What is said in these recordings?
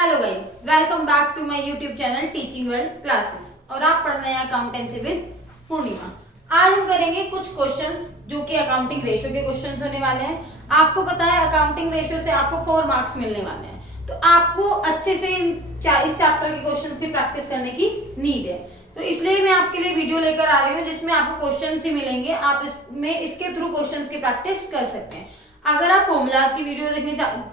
Hello guys, welcome back to my YouTube channel teaching world classes और आप पढ़ रहे हैं अकाउंटेंसी विद पूर्णिमा। आज हम करेंगे कुछ क्वेश्चंस जो कि अकाउंटिंग रेशियो के क्वेश्चंस होने वाले हैं। आपको पता है अकाउंटिंग रेशियो से आपको 4 मार्क्स मिलने वाले हैं, तो आपको अच्छे से इस चैप्टर के क्वेश्चंस की प्रैक्टिस करने की नीड है। तो इसलिए मैं आपके लिए वीडियो लेकर आ रही हूँ जिसमें आपको क्वेश्चंस ही मिलेंगे, आप इसमें इसके थ्रू क्वेश्चंस की प्रैक्टिस कर सकते हैं। अगर आप फॉर्मूलाज की वीडियो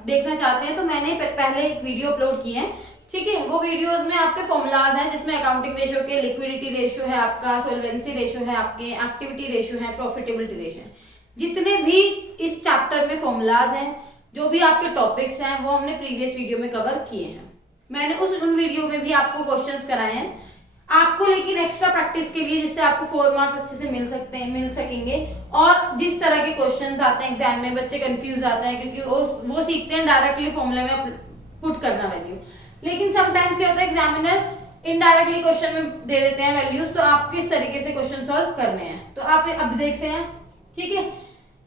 देखना चाहते हैं तो मैंने पहले एक वीडियो अपलोड की है, ठीक है। वो वीडियोस में आपके फॉर्मूलाज हैं जिसमें अकाउंटिंग रेशियो के लिक्विडिटी रेशियो है, आपका सोल्वेंसी रेशियो है, आपके एक्टिविटी रेशियो है, प्रॉफिटेबिलिटी रेशियो है। जितने भी इस चैप्टर में फॉर्मूलाज हैं, जो भी आपके टॉपिक्स हैं, वो हमने प्रीवियस वीडियो में कवर किए हैं। मैंने उन वीडियो में भी आपको क्वेश्चंस कराए हैं आपको, लेकिन एक्स्ट्रा प्रैक्टिस के लिए जिससे आपको 4 मार्क्स अच्छे से मिल सकेंगे। और जिस तरह के क्वेश्चंस आते हैं एग्जाम में, बच्चे कंफ्यूज आते हैं क्योंकि वो सीखते हैं डायरेक्टली फॉर्मूले में पुट करना वैल्यू, लेकिन समटाइम्स क्या होता है एग्जामिनर इनडायरेक्टली क्वेश्चन में दे देते हैं वैल्यूज, तो आप किस तरीके से क्वेश्चन सॉल्व करने हैं तो आप अब देखते हैं, ठीक है।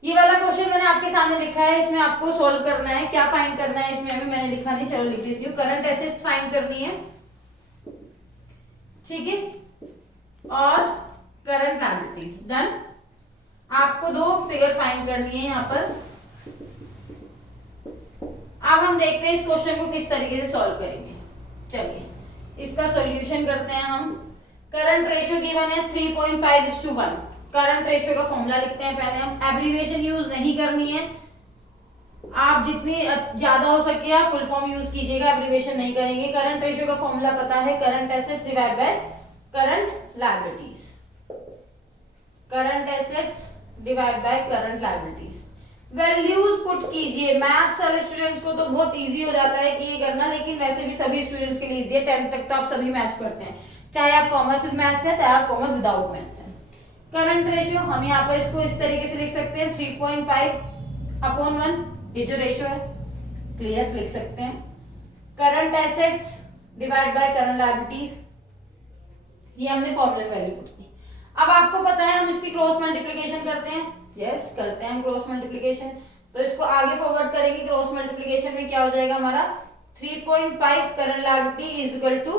ये वाला क्वेश्चन मैंने आपके सामने लिखा है, इसमें आपको सोल्व करना है। क्या फाइंड करना है इसमें अभी मैंने लिखा नहीं, चलो लिख देती हूँ। करंट एसेट्स फाइंड करनी है, ठीक है, और करंट लायबिलिटीज डन। आपको 2 फिगर फाइंड करनी है यहाँ पर। अब हम देखते हैं इस क्वेश्चन को किस तरीके से सॉल्व करेंगे। चलिए इसका सॉल्यूशन करते हैं हम। करंट रेशियो गिवन है 3.5:1। करंट रेशियो का फॉर्मूला लिखते हैं पहले हम। एब्रीविएशन यूज नहीं करनी है, आप जितनी ज्यादा हो सके आप फुल फॉर्म यूज कीजिएगा, एब्रीविएशन नहीं करेंगे। करंट रेशियो का फॉर्मूला पता है, current assets divide by current liabilities. Current assets divide by current liabilities. Values put कीजिए। मैथ्स वाले स्टूडेंट्स को तो बहुत इजी हो जाता है कि ये करना, लेकिन वैसे भी सभी स्टूडेंट्स के लिए इजी है। 10th तक तो आप सभी मैथ्स पढ़ते हैं, चाहे आप कॉमर्स विद मैथ्स है, चाहे आप कॉमर्स विदाउट मैथ्स है। करंट रेशियो हम यहाँ पर इसको इस तरीके से लिख सकते हैं, 3.5/1, ये जो रेशियो है क्लियर लिख सकते हैं। Current assets divide by current liabilities, ये हमने फॉर्मूले में वैल्यू पुट की। अब आपको पता है हम इसकी क्रॉस मल्टीप्लिकेशन करते हैं, यस करते हैं हम क्रॉस मल्टीप्लिकेशन। तो इसको आगे फॉरवर्ड करेंगे, क्रॉस मल्टीप्लिकेशन में क्या हो जाएगा हमारा 3.5 current liability is equal to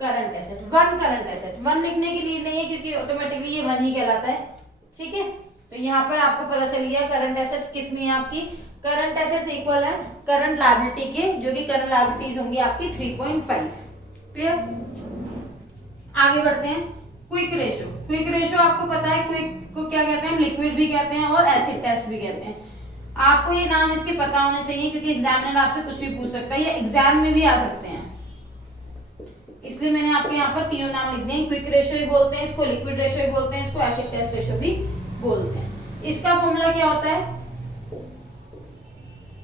current asset 1। Current asset 1 लिखने की नीड नहीं है क्योंकि ऑटोमेटिकली ये 1 ही कहलाता है, ठीक है। तो यहाँ पर आपको पता चल गया करंट एसेट्स कितनी है आपकी। करंट एसेट्स इक्वल है करंट लायबिलिटी के, जो कि करंट लायबिलिटीज होंगी आपकी 3.5। क्लियर। आगे बढ़ते हैं। Quick ratio. क्विक रेशियो आपको पता है, क्विक को क्या कहते हैं हम, लिक्विड भी कहते हैं और एसिड टेस्ट भी कहते हैं। आपको ये नाम इसके पता होने चाहिए क्योंकि एग्जामिनर आपसे कुछ भी पूछ सकता है, ये एग्जाम में भी आ सकते हैं, इसलिए मैंने आपके यहाँ पर तीनों नाम लिख दिए। क्विक रेशियो भी बोलते हैं इसको, लिक्विड रेशियो भी बोलते हैं इसको, एसिड टेस्ट रेशियो भी बोलते हैं। इसका फॉर्मूला क्या होता है,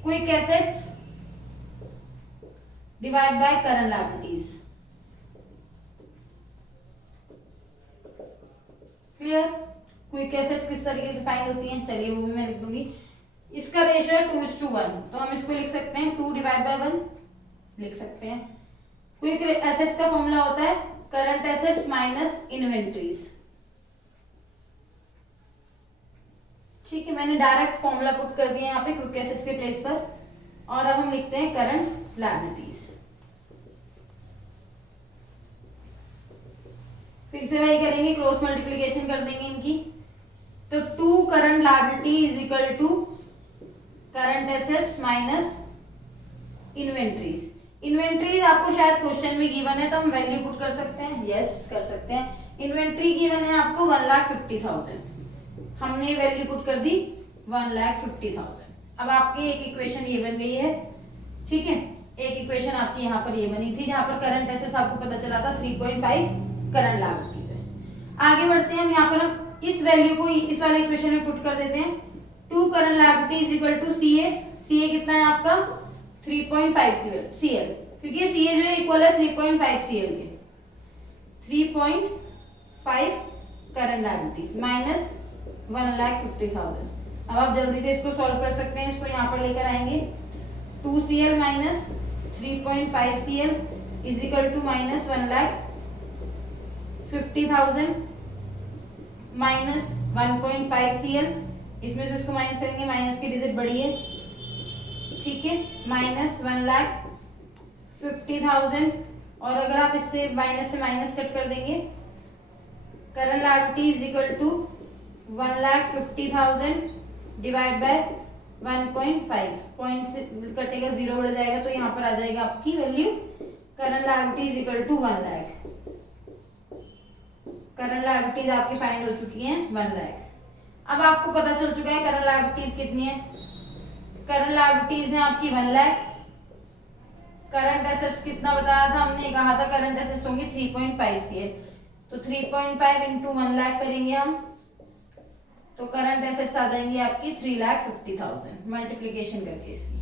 quick assets divide by current liabilities. Clear. Quick assets किस तरीके से फाइंड होती हैं, चलिए वो भी मैं लिख दूंगी। इसका रेशियो है 2:1, तो हम इसको लिख सकते हैं 2 डिवाइड बाय 1 लिख सकते हैं। क्विक एसेट्स का फॉर्मूला होता है करंट एसेट्स माइनस इन्वेंट्रीज, ठीक है। मैंने डायरेक्ट फॉर्मूला पुट कर दिया यहाँ पे क्विक एसेट्स के प्लेस पर, और अब हम लिखते हैं करंट लायबिलिटीज। फिर से वही करेंगे, क्रॉस मल्टीप्लिकेशन कर देंगे इनकी। तो 2 current liability is equal to current assets minus inventories. Inventories आपको शायद क्वेश्चन में गिवन है तो हम वैल्यू पुट कर सकते हैं, यस कर सकते हैं। इन्वेंट्री गिवन है आपको 1,50,000, हमने वैल्यू पुट कर दी 1,50,000। अब आपकी एक इक्वेशन ये बन गई है, ठीक है। एक इक्वेशन आपकी यहाँ पर ये बनी थी जहां पर करंट एसेट्स आपको पता चला था 3.5 करंट लायबिलिटीज है। आगे बढ़ते हैं हम, यहाँ पर हम इस वैल्यू को इस वाले इक्वेशन में पुट कर देते हैं। 2 current liability is equal to CA। CA कितना है आपका 3.5 CL, क्योंकि CA जो है इक्वल है 3.5 CL के। 3.5 करंट लायबिलिटीज माइनस 1,50,000। अब आप जल्दी से इसको सॉल्व कर सकते हैं, इसको यहाँ पर लेकर आएंगे। 2CL minus 3.5 CL is equal to minus 1,50,000 minus 1.5 CL, इसमें से इसको माइनस करेंगे, माइनस की डिजिट बड़ी है, ठीक है। माइनस 1,50,000 50,000, और अगर आप इससे माइनस से माइनस कट कर देंगे, current liability is equal to 1,50,000 divide by 1.5, point से कटेगा, जीरो बढ़ जाएगा, तो यहाँ पर आ जाएगा आपकी value current liability is equal to 1 lakh. Current liabilities आपकी फाइंड हो चुकी हैं 1 लाख। अब आपको पता चल चुका है करंट लायबिलिटीज कितनी है। करंट लायबिलिटीज है आपकी 1 लाख। करंट एसेट्स कितना बताया था हमने, कहा था करंट एसेट्स होंगे 3.5 CL, तो 3.5 इंटू 1 लाख करेंगे हम, तो करंट एसेट्स आ जाएंगे आपकी 3,50,000 मल्टीप्लीकेशन करके इसकी।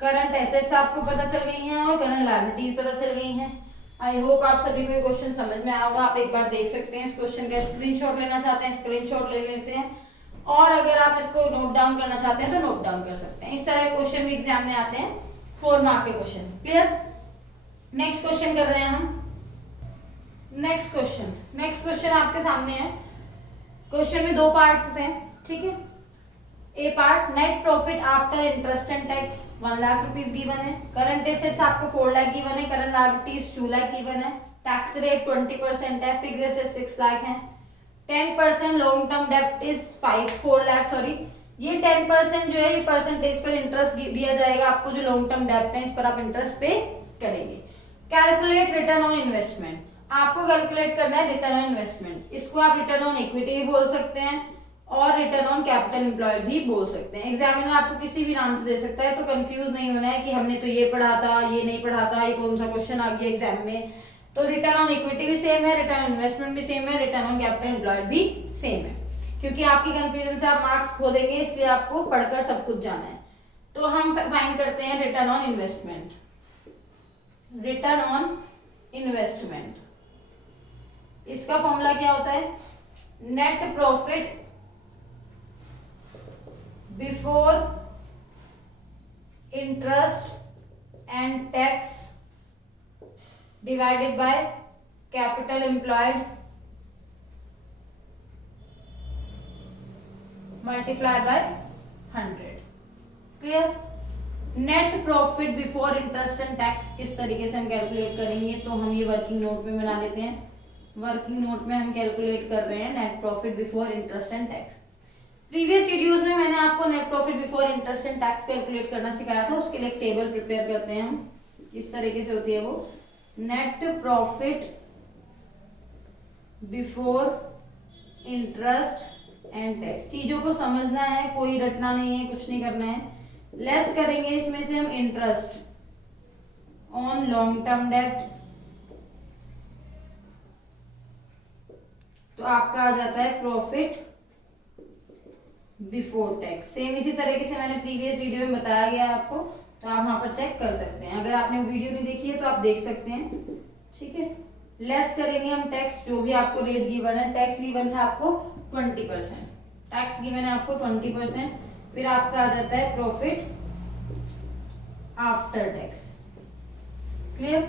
करंट एसेट्स आपको पता चल गई हैं और करंट लायबिलिटीज पता चल गई हैं। आई होप आप सभी को ये क्वेश्चन समझ में आया होगा। आप एक बार देख सकते हैं इस क्वेश्चन का, स्क्रीनशॉट लेना चाहते हैं स्क्रीनशॉट ले लेते हैं, और अगर आप इसको नोट डाउन करना चाहते हैं तो नोट डाउन कर सकते हैं। इस तरह के क्वेश्चन भी एग्जाम में आते हैं, 4 मार्क के क्वेश्चन। क्लियर। नेक्स्ट क्वेश्चन कर रहे हैं हम। नेक्स्ट क्वेश्चन आपके सामने है। क्वेश्चन में 2 पार्ट्स हैं, ठीक है। A part, net profit after interest and tax 1 lakh rupees given है। करंट एसेट्स आपको 4 लाख गिवन है। करंट लायबिलिटीज 2 लाख गिवन है। टैक्स रेट 20% है। फिक्स्ड एसेट्स 6 लाख है। 10% लॉन्ग टर्म डेब्ट इज 4 लाख, सॉरी, ये 10% जो है ये परसेंटेज पर इंटरेस्ट दिया जाएगा आपको, जो लॉन्ग टर्म डेब्ट है इस पर आप इंटरेस्ट पे करेंगे। कैलकुलेट रिटर्न ऑन इन्वेस्टमेंट, आपको कैलकुलेट करना है रिटर्न ऑन इन्वेस्टमेंट। इसको आप रिटर्न ऑन इक्विटी भी बोल सकते हैं और रिटर्न ऑन कैपिटल एम्प्लॉयड भी बोल सकते हैं। एग्जामिनर आपको किसी भी नाम से दे सकता है, तो कंफ्यूज नहीं होना है कि हमने तो ये पढ़ा था, ये नहीं पढ़ा था, ये कौन सा क्वेश्चन आ गया एग्जाम में। तो रिटर्न ऑन इक्विटी भी सेम है, रिटर्न ऑन इन्वेस्टमेंट भी सेम है, रिटर्न ऑन कैपिटल एम्प्लॉयड भी सेम है। क्योंकि आपकी कंफ्यूजन से आप मार्क्स खो देंगे, इसलिए आपको पढ़कर सब कुछ जाना है। तो हम फाइंड करते हैं return on investment. Return on investment, इसका फॉर्मूला क्या होता है, net profit before interest and tax divided by capital employed multiply by 100। Clear. Net profit before interest and tax किस तरीके से हम कैलकुलेट करेंगे, तो हम ये वर्किंग नोट में बना लेते हैं। वर्किंग नोट में हम कैलकुलेट कर रहे हैं net profit before interest and tax. Previous videos में मैंने आपको net profit before interest and tax calculate करना सिखाया था, उसके लिए एक टेबल प्रिपेयर करते हैं हम। इस तरीके से होती है वो, net profit before interest and tax. चीजों को समझना है, कोई रटना नहीं है, कुछ नहीं करना है। लेस करेंगे इसमें से हम इंटरेस्ट ऑन लॉन्ग टर्म डेब्ट, तो आपका आ जाता है प्रॉफिट बिफोर टैक्स। सेम इसी तरीके से मैंने प्रीवियस वीडियो में बताया गया आपको, तो आप वहां पर चेक कर सकते हैं। अगर आपने वो वीडियो नहीं देखी है तो आप देख सकते हैं, ठीक है। लेस करेंगे हम टैक्स, जो भी आपको रेट गिवन है। टैक्स गिवन था आपको 20%, टैक्स गिवन है आपको 20%। फिर आपका आ जाता है प्रॉफिट आफ्टर टैक्स। क्लियर।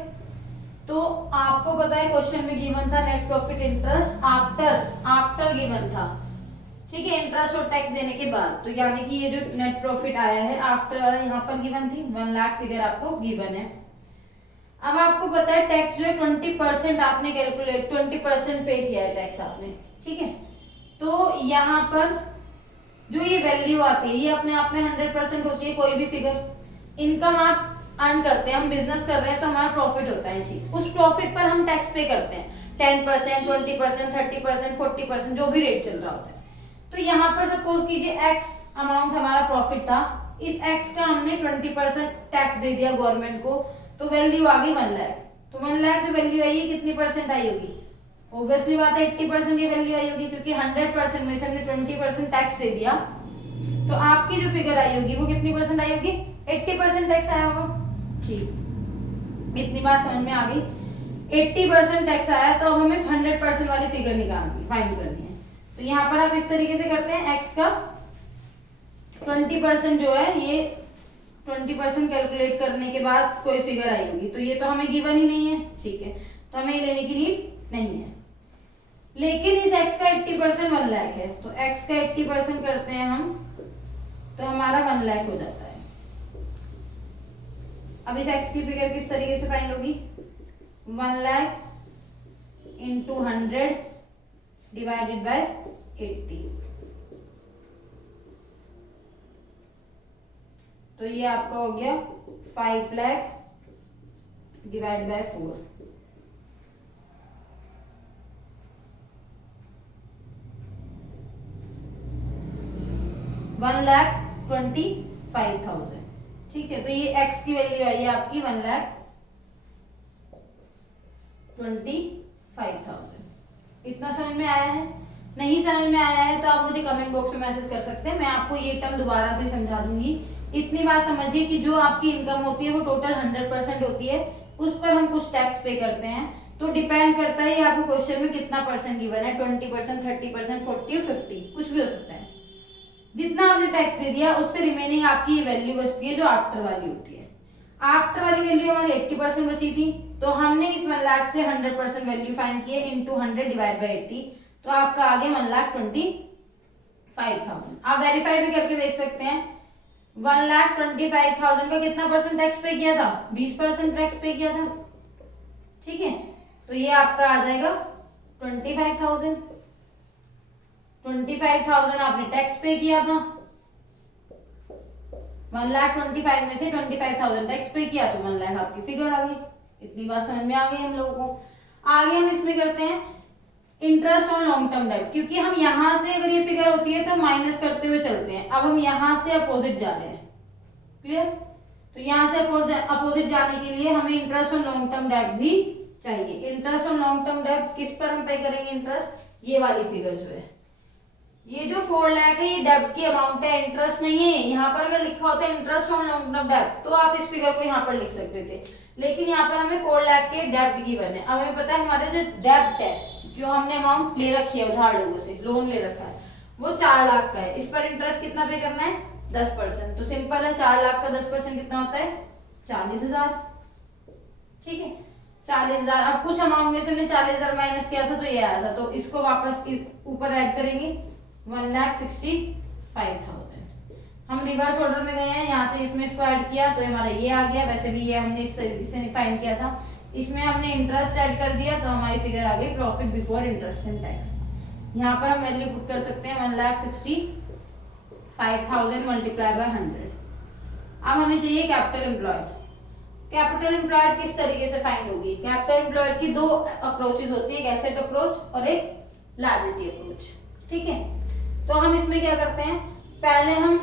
तो आपको पता है क्वेश्चन में गिवन था net profit interest after given था, ठीक है, इंटरेस्ट और टैक्स देने के बाद। तो यानी कि ये जो नेट प्रॉफिट आया है आफ्टर वाला यहाँ पर गिवन थी, 1 लाख फिगर आपको गिवन है। अब आपको पता है टैक्स जो है 20% आपने कैलकुलेट 20% पे किया है टैक्स आपने, ठीक है। तो यहाँ पर जो ये वैल्यू आती है ये अपने आप में 100% होती है। कोई भी फिगर, इनकम आप अर्न करते हैं, हम बिजनेस कर रहे हैं तो हमारा प्रॉफिट होता है जी, उस प्रॉफिट पर हम टैक्स पे करते हैं 10%, 20%, 30%, 40%, जो भी रेट चल रहा होता है। तो यहाँ पर सपोज कीजिए x अमाउंट हमारा प्रॉफिट था, इस x का हमने 20% टैक्स दे दिया गवर्नमेंट को, तो वैल्यू आ गई 1 लाख। तो 1 लाख जो वैल्यू आई है कितनी परसेंट आई होगी, ऑब्वियसली बात है 80% ये वैल्यू आई होगी, क्योंकि 100% में से हमने 20% टैक्स दे दिया। तो आपकी जो फिगर आई होगी वो कितनी परसेंट आई होगी, 80% टैक्स आया होगा। ठीक, इतनी बात समझ में आ गई। 80% टैक्स आया, तो अब हमें 100% वाली फिगर निकालनी, फाइंड करनी है। तो यहाँ पर आप इस तरीके से करते हैं, x का 20% जो है ये 20% कैलकुलेट करने के बाद कोई फिगर आई होगी, तो ये तो हमें गिवन ही नहीं है, ठीक है, तो हमें ये लेने की नीड नहीं है। लेकिन इस x का 80% 1 लाख है, तो x का 80% करते हैं हम, तो हमारा 1 लाख हो जाता है। अब इस x की फिगर किस तरीके से फाइंड होगी, 1 लाख इंटू 100 डिवाइडेड बाय 80। तो ये आपका हो गया 5 lakh divide by 4। One lakh 25,000। ठीक है, तो ये x की वैल्यू आई है आपकी 1,25,000। इतना समझ में आया है? नहीं समझ में आया है तो आप मुझे कमेंट बॉक्स में मैसेज कर सकते हैं, मैं आपको ये टर्म दोबारा से समझा दूंगी। इतनी बात समझिए कि जो आपकी इनकम होती है वो टोटल 100% होती है, उस पर हम कुछ टैक्स पे करते हैं। तो डिपेंड करता है ये आपको क्वेश्चन में कितना परसेंट गिवन है, 20%, 30%, 40 और 50, कुछ भी हो सकता है। जितना आपने टैक्स दे दिया उससे रिमेनिंग आपकी ये वैल्यू बचती है जो आफ्टर वाली होती है। आफ्टर वाली वैल्यू हमारी 80% बची थी, तो हमने इस 1 लाख से 100% वैल्यू फाइंड की है, इंटू 100 डिवाइड बाई 80, तो आपका आ गया 1,25,000। आप वेरीफाई भी करके देख सकते हैं। 1,25,000 का कितना परसेंट टैक्स पे किया था, 20% टैक्स पे किया था। ठीक है, तो ये आपका आ जाएगा 25,000। 25,000 आपने टैक्स पे किया था, 1,25,000 में से 25,000 टैक्स पे किया तो 1 लाख आपकी फिगर आ गई। इतनी बात समझ में आ गई हम लोगों को। आगे हम इसमें करते हैं interest on long term debt, क्योंकि हम यहां से अगर ये फिगर होती है तो माइनस करते हुए चलते हैं। अब हम यहां से अपोजिट जा रहे हैं, क्लियर? तो यहां से अपोजिट जाने के लिए हमें interest on long term debt भी चाहिए। Interest on long term debt किस पर हम पे करेंगे इंटरेस्ट, ये वाली फिगर जो है, ये जो 4 लाख है ये डेब्ट की अमाउंट है, इंटरेस्ट नहीं है। यहाँ पर अगर लिखा होता है इंटरेस्ट ऑन लॉन्ग टर्म डेब्ट तो आप इस फिगर को यहाँ पर लिख सकते थे, लेकिन यहाँ पर हमें 4 लाख के डेब्ट गिवन है। अब हमें पता है हमारे जो डेब्ट है, जो हमने अमाउंट ले रखी है उधार लोगों से, लोन ले रखा है, वो 4 लाख का है। इस पर इंटरेस्ट कितना पे करना है, 10%। तो सिंपल है, 4 लाख का 10% कितना होता है, 40,000। ठीक है, 40,000। अब कुछ अमाउंट में से हमने 40,000 माइनस किया था तो ये आया था, तो इसको वापस ऊपर ऐड करेंगे, 1,65,000। हम रिवर्स ऑर्डर में गए हैं, यहाँ से इसमें इसको ऐड किया तो हमारा ये आ गया। वैसे भी ये हमने इसे फाइंड किया था, इसमें हमने इंटरेस्ट ऐड कर दिया तो हमारी फिगर आ गई profit before interest and tax. यहाँ पर हम वैल्यू पुट कर सकते हैं 1,65,000 मल्टीप्लाई बाय 100। अब हमें चाहिए कैपिटल एम्प्लॉयड। कैपिटल एम्प्लॉयड किस तरीके से फाइंड होगी? कैपिटल एम्प्लॉयड की 2 अप्रोचेस होती है, एक एसेट अप्रोच और एक लायबिलिटी अप्रोच। ठीक है, तो हम इसमें क्या करते हैं, पहले हम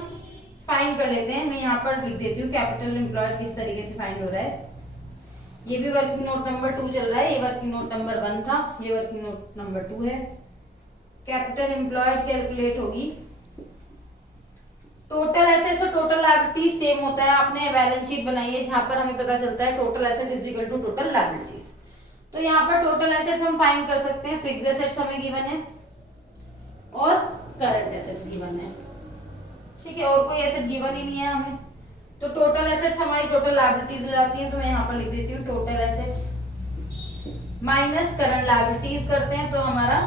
फाइंड कर लेते हैं। मैं यहाँ पर लिख देती हूँ कैपिटल एम्प्लॉयड किस तरीके से फाइंड हो रहा है। ये भी वर्किंग नोट नंबर 2 चल रहा है, ये वर्किंग नोट नंबर 1 था, ये वर्किंग नोट नंबर 2 है। कैपिटल एम्प्लॉयड कैलकुलेट होगी, टोटल एसेट्स और टोटल लायबिलिटीज सेम होता है। आपने बैलेंस शीट बनाई है जहां पर हमें पता चलता है total asset is equal to total liabilities. तो यहाँ पर टोटल एसेट्स हम फाइंड कर सकते हैं, फिक्स्ड एसेट्स हमें गिवन है और करंट एसेट्स गिवन है। ठीक है, और कोई एसेट गिवन ही नहीं है हमें, तो टोटल एसेट्स हमारी टोटल लायबिलिटीज हो जाती है। तो मैं यहाँ पर लिख देती हूँ total assets minus current liabilities करते हैं तो हमारा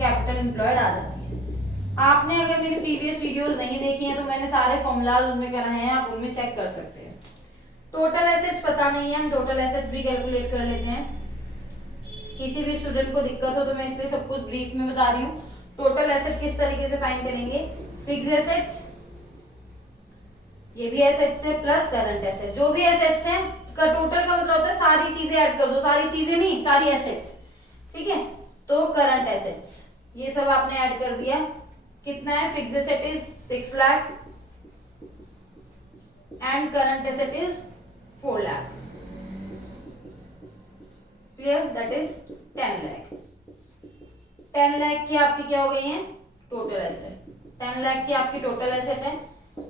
कैपिटल एम्प्लॉयड आ जाती है। आपने अगर मेरी प्रीवियस वीडियोस नहीं देखी हैं तो मैंने सारे फॉर्मूलाज उनमें कराए हैं, आप उनमें चेक कर सकते हैं। टोटल एसेट्स पता नहीं है, हम टोटल एसेट्स भी कैलकुलेट कर लेते हैं। किसी भी स्टूडेंट को दिक्कत हो तो मैं इसलिए सब कुछ ब्रीफ में बता रही हूँ। टोटल एसेट किस तरीके से फाइंड करेंगे, फिक्स्ड एसेट्स, ये भी एसेट्स है, प्लस करंट एसेट। जो भी एसेट्स हैं का टोटल का मतलब होता है सारी चीजें ऐड कर दो, सारी चीजें नहीं, सारी एसेट्स। ठीक है, तो करंट एसेट्स ये सब आपने ऐड कर दिया। कितना है, fixed asset is 6 lakh and current asset is 4 lakh. Clear, that is 10 lakh. 10 lakh की आपकी क्या हो गई है, टोटल एसेट। 10 लाख की आपकी टोटल एसेट है,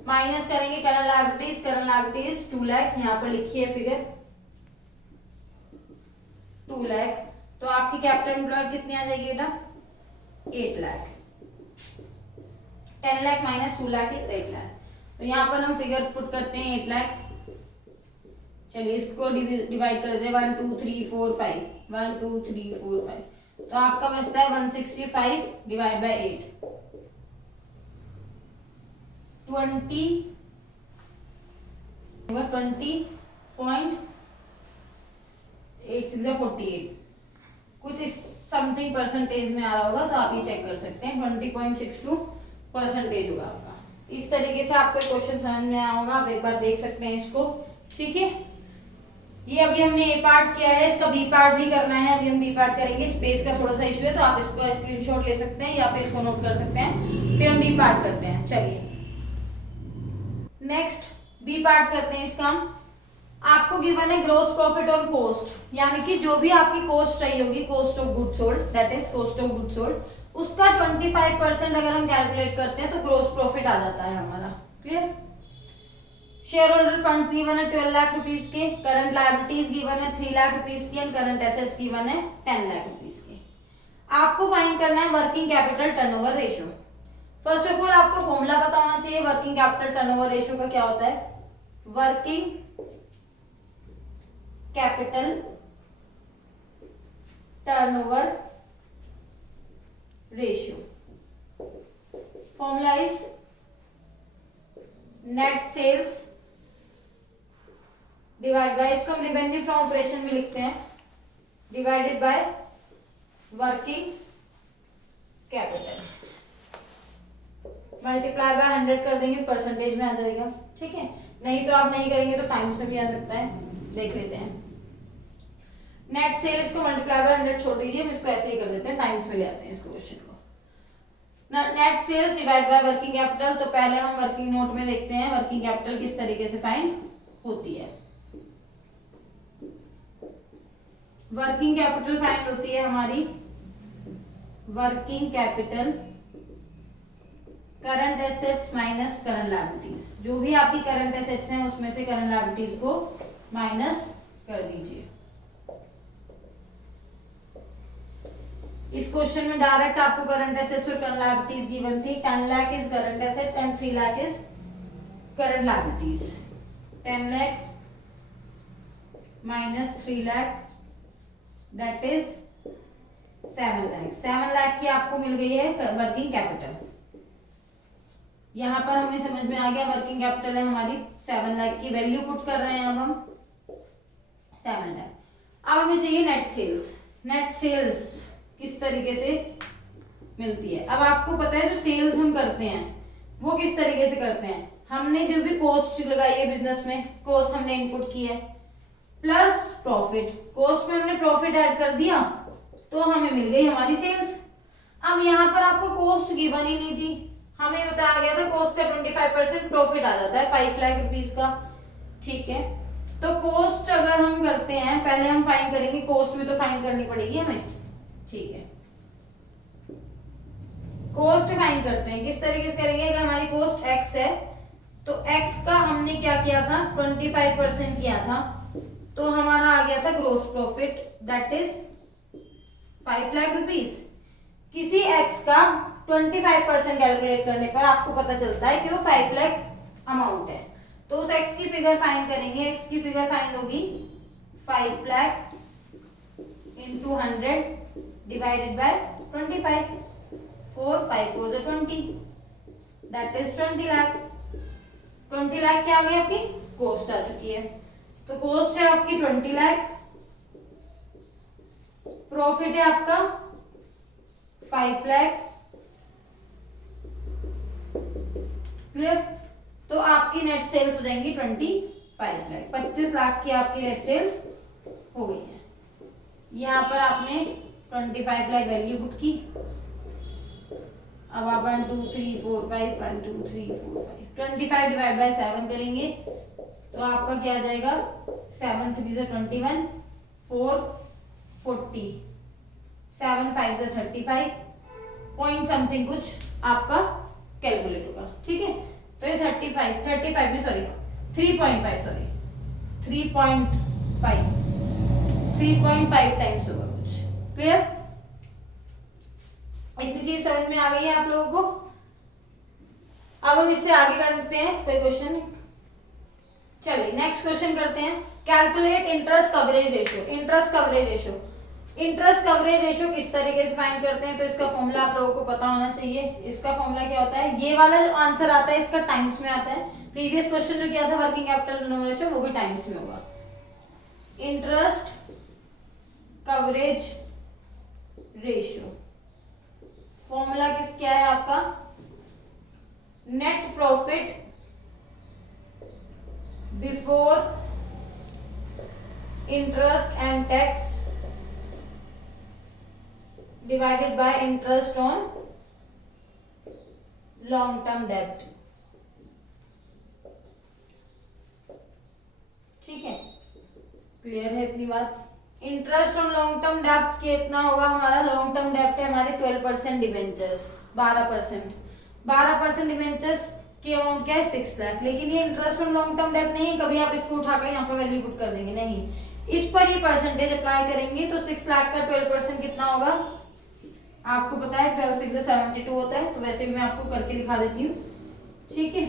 माइनस करेंगे current liabilities. Current liabilities 2 lakh, यहाँ पर लिखिए फिगर 2 लाख। तो आपकी कैपिटल एम्प्लॉयड कितनी आ जाएगी बेटा, 8 लाख। 10 lakh minus 2 lakh is 8 lakh. तो यहाँ पर हम फिगर पुट करते हैं 8 लाख। चलिए इसको डिवाइड कर दे 1 2 3 4 5, 1 2 3 4 5, तो आपका बचता है 165 डिवाइड बाय 8, 20 48 कुछ इस समथिंग परसेंटेज में आ रहा होगा, तो आप ये चेक कर सकते हैं 20.62% होगा आपका। इस तरीके से आपको क्वेश्चन समझ में आया होगा, आप एक बार देख सकते हैं इसको। ठीक है, ये अभी हमने ए पार्ट किया है, इसका बी पार्ट भी करना है। अभी हम बी पार्ट करेंगे, स्पेस का थोड़ा सा इशू है तो आप इसको स्क्रीनशॉट ले सकते हैं या फिर इसको नोट कर सकते हैं, फिर हम बी पार्ट करते हैं। चलिए नेक्स्ट बी पार्ट करते हैं इसका। आपको गिवन है ग्रॉस प्रॉफिट ऑन कॉस्ट, यानी कि जो भी आपकी कॉस्ट रही होगी, cost of good sold, that is cost of good sold, उसका 25% अगर हम कैलकुलेट करते हैं तो ग्रॉस प्रॉफिट आ जाता है हमारा। Clear? Share holder funds given है 12 लाख रुपीस के, करंट लायबिलिटीज गिवन है 3 लाख रुपीस की एंड करंट एसेट्स गिवन है 10 लाख रुपीस के। आपको फाइंड करना है working capital turnover ratio. First of all आपको फॉर्मूला पता होना चाहिए वर्किंग कैपिटल टर्नओवर रेशियो का। क्या होता है? Working capital turnover ratio formula is net sales divide by, इसको हम रेवेन्यू फ्रॉम ऑपरेशन में लिखते हैं, divided by working capital, multiply by 100 कर देंगे, परसेंटेज में आ जाएगा। ठीक है, नहीं तो आप नहीं करेंगे तो टाइम्स में भी आ सकता है, देख लेते हैं। नेट सेल्स को मल्टीप्लाई बाय 100 छोड़ दीजिए, हम इसको ऐसे ही कर देते हैं, टाइम्स में ले आते हैं इसको क्वेश्चन को। Net sales divide by working capital, तो पहले हम वर्किंग नोट में देखते हैं वर्किंग कैपिटल किस तरीके से फाइंड होती है। वर्किंग कैपिटल फाइंड होती है हमारी working capital current assets minus current liabilities. जो भी आपकी करंट एसेट्स हैं उसमें से करंट लायबिलिटीज को माइनस कर दीजिए। इस क्वेश्चन में डायरेक्ट आपको करंट एसेट्स और करंट लायबिलिटीज गिवन थी। 10 lakh is current assets and 3 lakh is current liabilities. 10 lakh minus 3 lakh that is 7 lakh. 7 lakh की आपको मिल गई है वर्किंग कैपिटल। यहां पर हमें समझ में आ गया वर्किंग कैपिटल है हमारी 7 लाख की, वैल्यू पुट कर रहे हैं अब हम 7 लाख। अब हमें चाहिए नेट सेल्स। नेट सेल्स किस तरीके से मिलती है? अब आपको पता है जो सेल्स हम करते हैं वो किस तरीके से करते हैं। हमने जो भी कॉस्ट लगाई है बिजनेस में, कॉस्ट हमने इनपुट की है प्लस प्रॉफिट, कॉस्ट में हमने प्रॉफिट ऐड कर दिया तो हमें मिल गई हमारी सेल्स। अब यहाँ पर आपको कॉस्ट गिवन ही नहीं थी, हमें बताया गया था कॉस्ट का 25% प्रॉफिट आ जाता है 5 लाख रुपीस का। ठीक है, तो कॉस्ट अगर हम करते हैं, पहले हम फाइंड करेंगे, कॉस्ट भी तो फाइंड करनी पड़ेगी हमें। ठीक है, कॉस्ट फाइंड करते हैं, किस तरीके से करेंगे। अगर हमारी कॉस्ट x है तो x का हमने क्या किया था 25% किया था, तो हमारा आ गया था gross profit that is 5 lakh rupees. किसी x का 25% कैलकुलेट करने पर आपको पता चलता है कि वो 5 लाख अमाउंट है, तो उस x की फिगर फाइंड करेंगे। x की फिगर फाइंड होगी 5 lakh into 100 divided by 25। 4 5 4 20 that is 20 lakh. 20 lakh क्या आ गई आपकी कॉस्ट आ चुकी है, तो कॉस्ट है आपकी 20 लाख, प्रॉफिट है आपका 5 लाख। क्लियर? तो आपकी नेट सेल्स हो जाएंगी 25 लाख। 25 लाख की आपकी नेट सेल्स हो गई है। यहाँ पर आपने 25 लाख वैल्यू पुट की। अब आप 1 2 3 4 5 1 2 3 4 5 25 डिवाइड बाय 7 करेंगे तो आपका क्या आ जाएगा 7 3 से 21 4 40 7 5 से 35 पॉइंट समथिंग कुछ आपका कैलकुलेट होगा। ठीक है, तो ये 35 नहीं सॉरी 3.5 सॉरी 3.5 टाइम्स होगा कुछ। क्लियर? इतनी चीज समझ में आ गई है आप लोगों को। अब हम इससे आगे कर सकते हैं कोई क्वेश्चन। चलिए नेक्स्ट क्वेश्चन करते हैं। Calculate interest coverage ratio. Interest coverage ratio किस तरीके से फाइंड करते हैं, तो इसका फॉर्मूला आप लोगों को पता होना चाहिए। इसका फॉर्मूला क्या होता है, ये वाला जो आंसर आता है इसका टाइम्स में आता है। प्रीवियस क्वेश्चन जो किया था वर्किंग कैपिटल टर्नओवर रेशियो वो भी टाइम्स में होगा। Average ratio. फॉर्मूला क्या है आपका, net profit before interest and tax divided by interest on long term डेब्ट। ठीक है, क्लियर है इतनी बात। इंटरेस्ट ऑन लॉन्ग टर्म डेब्ट कितना होगा हमारा, लॉन्ग टर्म डेब्ट है हमारे 12% डिवेंचर्स, 12% डिवेंचर्स की अमाउंट क्या है 6 लाख। लेकिन ये इंटरेस्ट ऑन लॉन्ग टर्म डेब्ट नहीं है, कभी आप इसको उठाकर यहाँ पर वैल्यू पुट कर देंगे नहीं, इस पर ये परसेंटेज अप्लाई करेंगे। तो 6 लाख का 12% कितना होगा, आपको पता है 12 6 72 होता है। तो वैसे भी मैं आपको करके दिखा देती हूँ, ठीक है,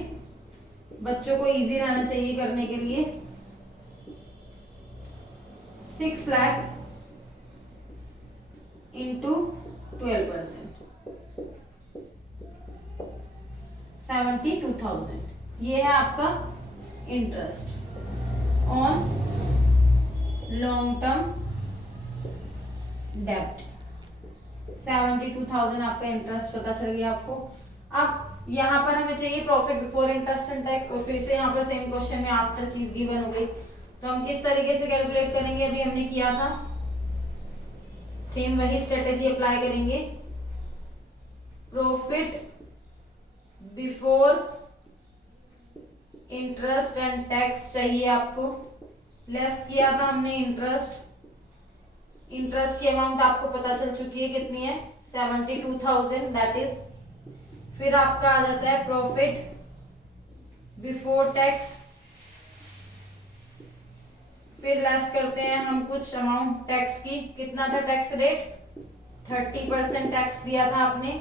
बच्चों को इजी रहना चाहिए करने के लिए। 6 लाख इंटू 12%, 72,000, ये है आपका इंटरेस्ट ऑन लॉन्ग टर्म डेब्ट। 72,000 आपका इंटरेस्ट पता चल गया आपको। अब यहाँ पर हमें चाहिए profit before interest and tax, और फिर से यहाँ पर सेम क्वेश्चन में आफ्टर चीज गिवन हो गई। तो हम किस तरीके से कैलकुलेट करेंगे, अभी हमने किया था सेम वही स्ट्रेटेजी अप्लाई करेंगे। Profit before interest and tax चाहिए आपको, लेस किया था हमने इंटरेस्ट की अमाउंट आपको पता चल चुकी है कितनी है 72,000, दैट इज। फिर आपका आ जाता है प्रॉफिट बिफोर टैक्स, फिर लेस करते हैं हम कुछ अमाउंट टैक्स की, कितना था टैक्स रेट 30% टैक्स दिया था आपने,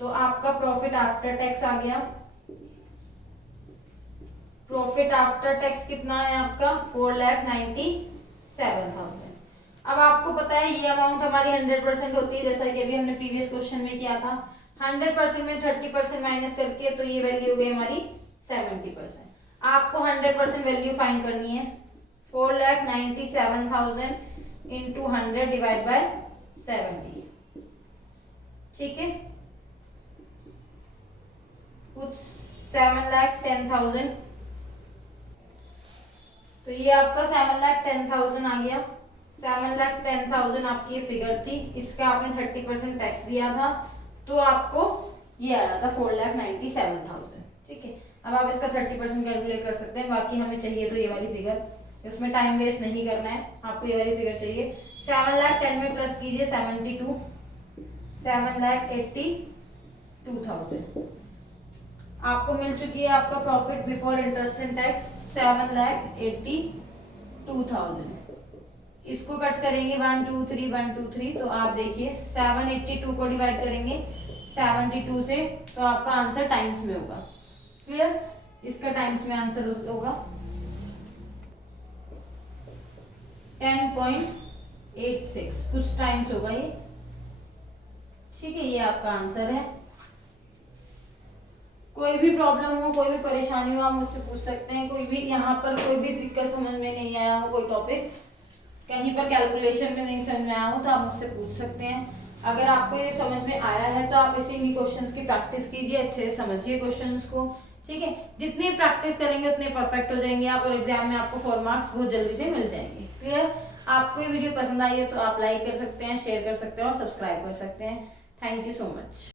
तो आपका प्रॉफिट आफ्टर टैक्स आ गया। प्रॉफिट आफ्टर टैक्स कितना है आपका 4,97,000। अब आपको पता है ये अमाउंट हमारी 100% होती है, जैसा कि अभी हमने प्रीवियस क्वेश्चन में किया था। 100% में 30% माइनस करके तो ये वैल्यू हो गई हमारी 70%। आपको 100% वैल्यू फाइंड करनी है, 4,97,000 इंटू 100 डिवाइड बाय 70, ठीक है, कुछ 7,10,000। तो ये आपका 7,10,000 आ गया। 7,10,000 आपकी फिगर थी, इसका आपने 30% टैक्स दिया था, तो आपको ये आया था 4,97,000, ठीक है। अब आप इसका 30% कैलकुलेट कर सकते हैं। बाकी हमें चाहिए तो ये वाली फिगर, उसमें टाइम वेस्ट नहीं करना है, आपको ये वाली फिगर चाहिए। 7,10,000 में प्लस कीजिए 72, 7,82,000 आपको मिल चुकी है। आपका profit before interest and tax 7,82,000। इसको कट करेंगे 1 2 3 1 2 3, तो आप देखिए 782 को डिवाइड करेंगे 72 से, तो आपका आंसर टाइम्स में होगा। क्लियर, इसका टाइम्स में आंसर होगा 10.86, कुछ टाइम्स होगा ये, ठीक है। ये आपका आंसर है। कोई भी प्रॉब्लम हो, कोई भी परेशानी हो, आप मुझसे पूछ सकते हैं। कोई भी यहाँ पर कोई भी दिक्कत समझ में नहीं आया हो, कोई टॉपिक कहीं पर कैलकुलेशन में नहीं समझ में आया हो, तो आप मुझसे पूछ सकते हैं। अगर आपको ये समझ में आया है तो आप इसी क्वेश्चंस की प्रैक्टिस कीजिए, अच्छे से समझिए क्वेश्चंस को, ठीक है। जितनी प्रैक्टिस करेंगे उतने परफेक्ट हो जाएंगे आप, और एग्जाम में आपको 4 मार्क्स बहुत जल्दी से मिल जाएंगे। क्लियर, आपको ये वीडियो पसंद आई है तो आप लाइक कर सकते हैं, शेयर कर सकते हैं और सब्सक्राइब कर सकते हैं। Thank you so much.